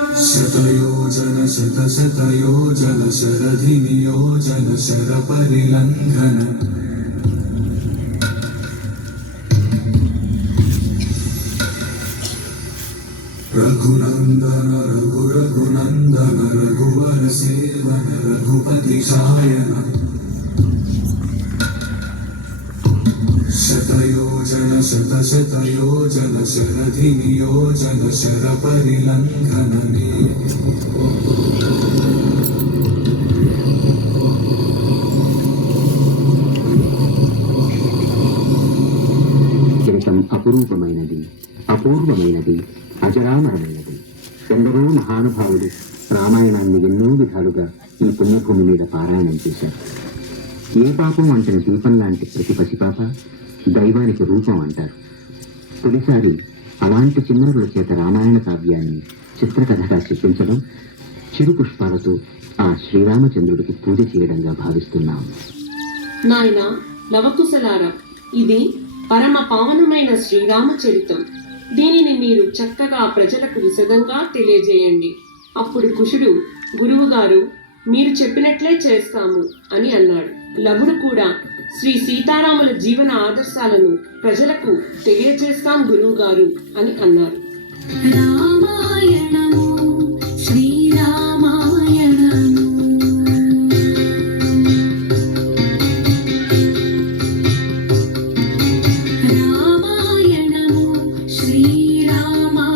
శతయోజన శతశతయోజన శరధి నియోజన శర పరిలంఘన రఘునందన రఘునందన రఘువర సేవన రఘుపతి ఛాయన శతయోజన శతశతయోజన శరధి నియోజన శర పరిలంఘన అపురూపమైనది, అపూర్వమైనది, అజరామరమైనది. ఎందరో మహానుభావులు రామాయణాన్ని ఎన్నో విధాలుగా ఈ పుణ్యభూమి మీద పారాయణం చేశారు. ఏ పాపం అంటని దీపం లాంటి ప్రతి పసిపాప దైవానికి రూపం అంటారు. తొలిసారి అలాంటి చిన్నారుల చేత రామాయణ కావ్యాన్ని చిత్రకథగా చెప్పించడం, చిరు పుష్పాలతో ఆ శ్రీరామచంద్రుడికి పూజ చేయడంగా భావిస్తున్నాం. నాయన లవకుశలారా, ఇది పరమ పావనమైన శ్రీరామచరితం. దీనిని మీరు చక్కగా ప్రజలకు విశదంగా తెలియజేయండి. అప్పుడు కుశుడు, గురువుగారు మీరు చెప్పినట్లే చేస్తాము అని అన్నాడు. లవుడు కూడా శ్రీ సీతారాముల జీవన ఆదర్శాలను ప్రజలకు తెలియజేస్తాం గురువుగారు అని అన్నారు. రామాయణము శ్రీరామాయణము రామాయణము శ్రీరామాయణము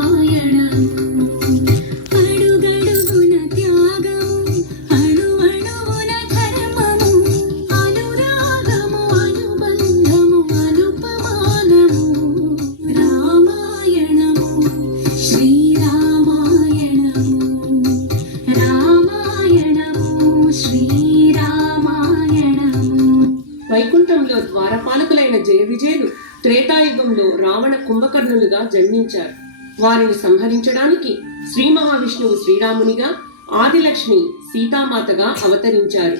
అడుగడుగున త్యాగము అణువణువున ధర్మము అనురాగము అనుబంధము అనుపమానము రామాయణము శ్రీరామాయణము రామాయణము శ్రీరామాయణము. వైకుంఠంలో ద్వారపాలకులైన జయ విజయులు త్రేతాయుగంలో రావణ కుంభకర్ణులుగా జన్మించారు. వారిని సంహరించడానికి శ్రీ మహావిష్ణువు శ్రీరామునిగా, ఆదిలక్ష్మి సీతామాతగా అవతరించారు.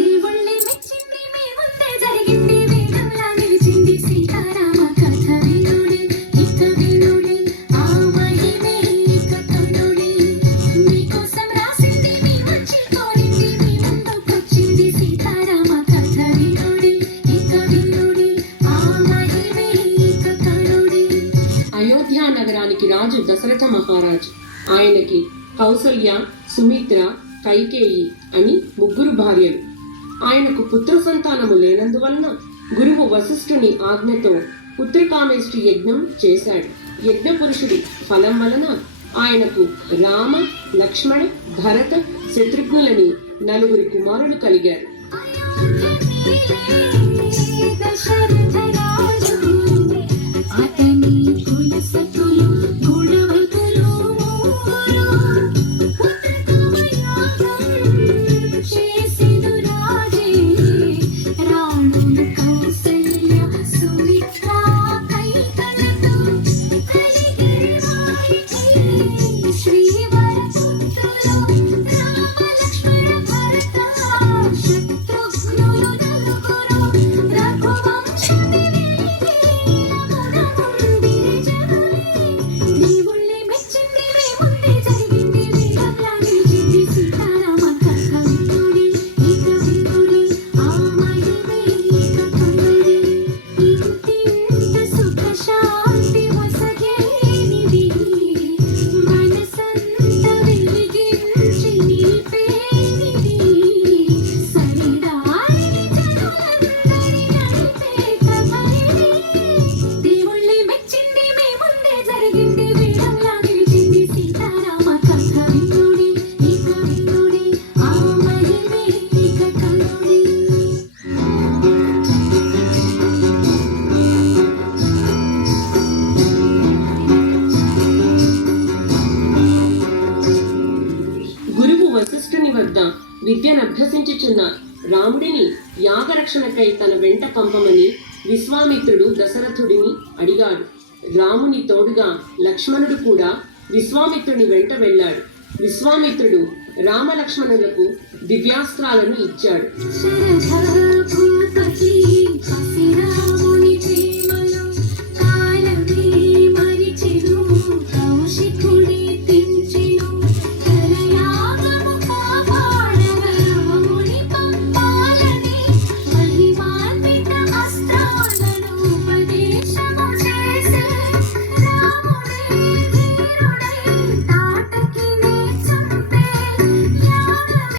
దేవుళ్ళే మెచ్చింది మీ ముందే జరిగింది వేదంలా నిలిచింది సీతారామ కథ వినుడి ఇక వినుడి ఆ మహిమే ఇక కనుడి మీకోసం రాసింది మీ మంచి కోరింది మీ ముందుకొచ్చింది సీతారామ కథ వినుడి ఇక వినుడి ఆ మహిమే ఇక కనుడి. అయోధ్య నగరానికి రాజు దశరథ మహారాజు. ఆయనకి కౌసల్య, సుమిత్ర, కైకేయి అని ముగ్గురు భార్యలు. ఆయనకు పుత్ర సంతానము లేనందువలన గురువు వశిష్ఠుని ఆజ్ఞతో పుత్రకామేష్టి యజ్ఞం చేశాడు. యజ్ఞ పురుషుడి ఫలం వలన ఆయనకు రామ, లక్ష్మణ, భరత, శత్రుఘ్నులని నలుగురి కుమారులు కలిగారు. దశరథ రాజు అతని కులసతులు గుణవతులు పుత్రకామయాగం చేసెను రాజే రాముడు కౌసల్య సుమిత్ర కైకలతో కలిగిరి వారికి శ్రీవర పుత్రులు రామ లక్ష్మణ భరత శత్రుఘ్నులు నలుగురు రఘువంశమి దేవుళ్ళే మెచ్చింది మీ ముందే జరిగింది వేదంలా నిలిచింది సీతారామ కథ వినుడి ఇక వినుడి ఆ మహిమే ఇక కనుడి ఇంటింట సుఖ శాంతి వసగేనిది మనసంత వెలిగించి నిలిపేనిది సరిదారిని జనులందరి నడిపే కథనిది దేవుళ్ళే మెచ్చింది మీ ముందే జరిగింది వేదంలా నిలిచింది సీతారామ కథ వినుడి ఇక వినుడి ఆ మహిమే ఇక కనుడి. గురువు వశిష్ఠుని వద్ద విద్యనభ్యసించుచున్న రాముడిని యాగరక్షణకై తన వెంట పంపమని విశ్వామిత్రుడు దశరథుడిని అడిగాడు. రాముని తోడుగా లక్ష్మణుడు కూడా విశ్వామిత్రుని వెంట వెళ్ళాడు. విశ్వామిత్రుడు రామలక్ష్మణులకు దివ్యాస్త్రాలను ఇచ్చాడు. శరధ